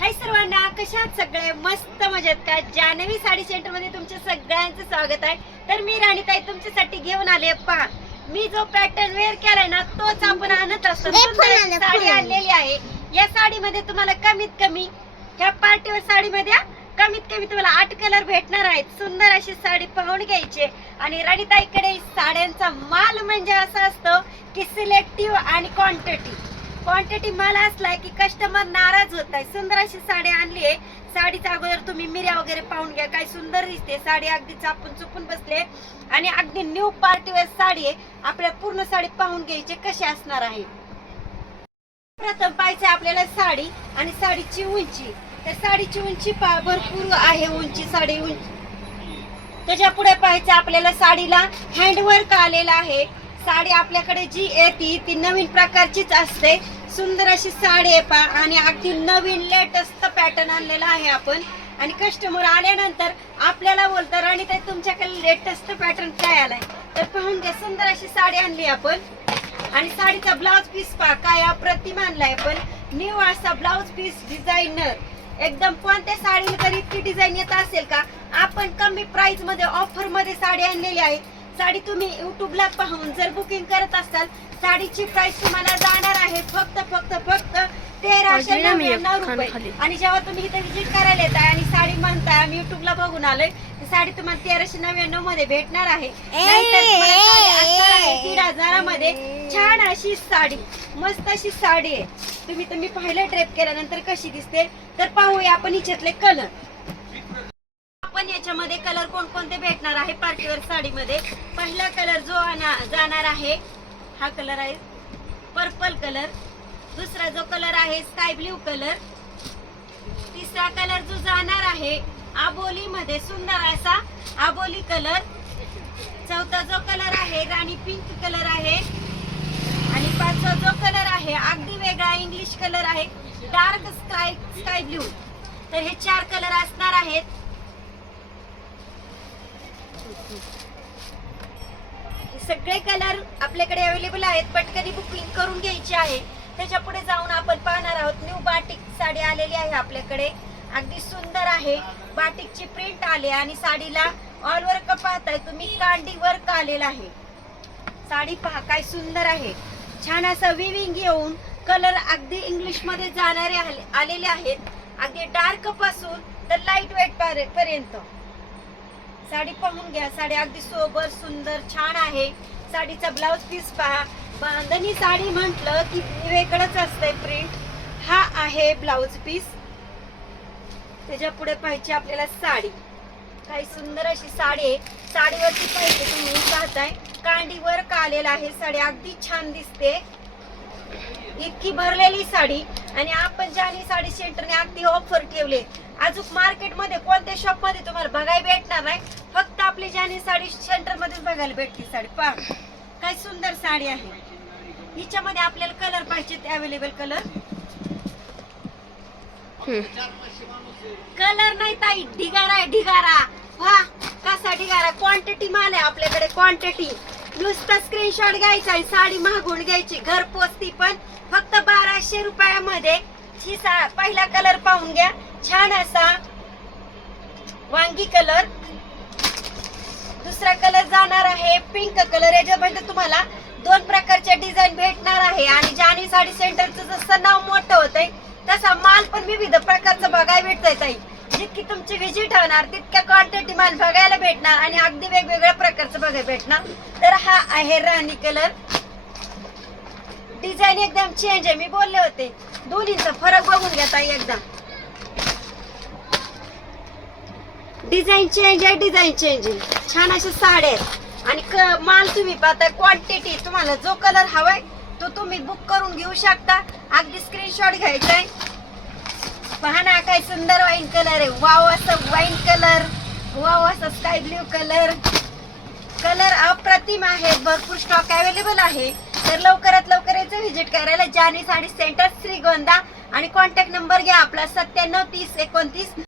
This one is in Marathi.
हाय सर्वांना कशात सगळे? मस्त मजेत काय जानवी साडी सेंटरमध्ये तुमच्या सगळ्यांचं स्वागत आहे. तर मी राणीताई तुमच्यासाठी घेऊन आले पहा मी जो पॅटर्न वेअर केलाय ना तोच आपण आणत असतो. सुंदर साडी. आणलेली आहे. या साडीमध्ये तुम्हाला कमीत कमी ह्या पार्टीवर साडीमध्ये हा, कमीत कमी तुम्हाला आठ कलर भेटणार आहेत. सुंदर अशी साडी पाहून घ्यायची. आणि राणीताईकडे साड्यांचा माल म्हणजे असा असतो की सिलेक्टिव्ह आणि क्वांटिटी क्वांटिटी माल असलाय की कस्टमर नाराज होत आहे. सुंदर अशी साडी आणली आहे. साडीचा अगोदर तुम्ही मिऱ्या वगैरे पाहून घ्या. काय सुंदर दिसते. साडी अगदी चापून चुपून बसले. आणि अगदी न्यू पार्टीवेअर साडी आहे. आपल्या पूर्ण साडी पाहून घ्यायची कशी असणार आहे? प्रथम पाहिजे आपल्याला साडी आणि साडीची उंची. तर साडीची उंची भरपूर आहे उंची साडी उंची. त्याच्या पुढे पाहायचं आपल्याला साडीला हँडवर्क आलेला आहे. साडी आपल्याकडे जी येते ती नवीन प्रकारचीच असते. सुंदर अशी साडी आहे पा आणि अगदी नवीन लेटेस्ट पॅटर्न आणलेला आहे आपण. आणि कस्टमर आल्यानंतर आपल्याला बोलतात आणि ते तुमच्याकडे लेटेस्ट पॅटर्न काय आलाय? तर पाहून घ्या सुंदर अशी साडी आणली आपण. आणि साडीचा ब्लाउज पीस पा काय अप्रतिम आणलाय पण न्यू असा ब्लाउज पीस डिझायनर एकदम कोणत्या साडीला तरी इतकी डिझाईन येत असेल का? आपण कमी प्राइसमध्ये ऑफरमध्ये साडी आणलेली आहे. साडी तुम्ही युट्यूबला पाहून जर बुकिंग करत असाल साडीची प्राइस तुम्हाला जाणार आहे. फक्त फक्त फक्त तेराशे नव्याण्णव रुपये. आणि जेव्हा तुम्ही इथे विजिट करायला येताय आणि साडी म्हणताय आम्ही युट्यूबला बघून आलोय साडी तुम्हाला तेराशे नव्याण्णवमध्ये भेटणार आहे. दीड हजारामध्ये छान अशी साडी मस्त अशी साडी आहे. तुम्ही तुम्ही पाहिलं ड्रेप केल्यानंतर कशी दिसते? तर पाहूया आपण हिच्यातले कलर याच्यामध्ये कलर कोणकोणते भेटणार आहे पार्टीवर साडीमध्ये? पहिला कलर जो जाणार आहे हा कलर आहे पर्पल कलर. दुसरा जो कलर आहे स्काय ब्ल्यू कलर. तिसरा कलर जो जाणार आहे आबोलीमध्ये सुंदर असा आबोली कलर. चौथा जो कलर आहे राणी पिंक कलर आहे. आणि पाचवा जो कलर आहे अगदी वेगळा इंग्लिश कलर आहे डार्क स्काय स्काय ब्ल्यू. तर हे चार कलर असणार आहेत. सगळे कलर आपल्याकडे अवेलेबल आहेत पटकनी बुकिंग करून घ्यायची आहे त्याच्या पुढे जाऊन आपण पाहणार आहोत. न्यू बाटिक साडी आलेली आहे आपल्याकडे. अगदी सुंदर आहे. बाटिकची प्रिंट आली आणि साडीला ऑल वर्क पाहताय तुम्ही. कांडी वर्क आलेला आहे. साडी पहा काय सुंदर आहे. छान असं विविंग येऊन कलर अगदी इंग्लिशमध्ये जाणारे आले- आलेले आहेत. अगदी डार्कपासून तर लाइट वेट पर्यंत. साडी पाहून घ्या. साडी अगदी सोबर सुंदर छान आहे. साडीचा ब्लाउज पीस पहा. बांधणी साडी म्हटलं की वेगळंच असतंय प्रिंट हा आहे ब्लाउज पीस त्याच्या पुढे पाहिजे आपल्याला साडी. काही सुंदर अशी साडी आहे. साडीवरती पाहिजे तुम्ही पाहताय. कांडीवर कालेला आहे. साडी अगदी छान दिसते. इतकी भरलेली साडी. आणि आपण जानी साडी सेंटरने अगदी ऑफर ठेवले. अजून मार्केटमध्ये कोणत्या शॉपमध्ये तुम्हाला बघायला भेटणार नाही फक्त आपली जानी साडी सेंटर मध्येच बघायला भेटते साडी. पहा काय सुंदर साडी आहे. हिच्यामध्ये आपल्याला कलर पाहिजे अवेलेबल कलर कलर नाही ताई ढिगारा आहे ढिगारा. वा कसा ढिगारा क्वांटिटी माल आहे आपल्याकडे क्वांटिटी नुसतं स्क्रीनशॉट घ्यायचा आहे साडी मागून घ्यायची घर पोचती पण फक्त बाराशे रुपयामध्ये. ही सा पहिला कलर पाहून घ्या. छान असा वांगी कलर दुसरा कलर जाणार आहे पिंक कलर. याच्यामध्ये तुम्हाला दोन प्रकारच्या डिझाईन भेटणार आहे. आणि जानी साडी सेंटरचं जसं नाव मोठं होतंय तसा माल पण विविध प्रकारचं बघायला भेटतंय ताई. जितकी तुमची व्हिजिट होणार तितक्या क्वांटिटी माल बघायला भेटणार आणि अगदी वेगवेगळ्या प्रकारचं बघायला भेटणार. तर हा आहे राणी कलर. डिझाईन एकदम चेंज आहे. मी बोलले होते दोन्हीचा फरक बघून घ्या ताई एकदा डिझाईन चेंज आहे डिझाईन चेंज आहे. छान अशा साड्या आहेत. आणि क- माल तुम्ही पाहता क्वांटिटी तुम्हाला जो कलर हवाय तो तुम्ही बुक करून घेऊ शकता. अगदी स्क्रीनशॉट घ्यायचा आहे पहा ना काय सुंदर वाईन कलर आहे. वाव असं वाईन कलर वाव असं स्काय ब्ल्यू कलर कलर अप्रतिम आहे. भरपूर स्टॉक अवेलेबल आहे. तर लवकरात लवकर याचं व्हिजिट करायला जानी साडी सेंटर श्रीगोंदा आणि कॉन्टॅक्ट नंबर घ्या आपला सत्त्याण्णव तीस एकोणतीस.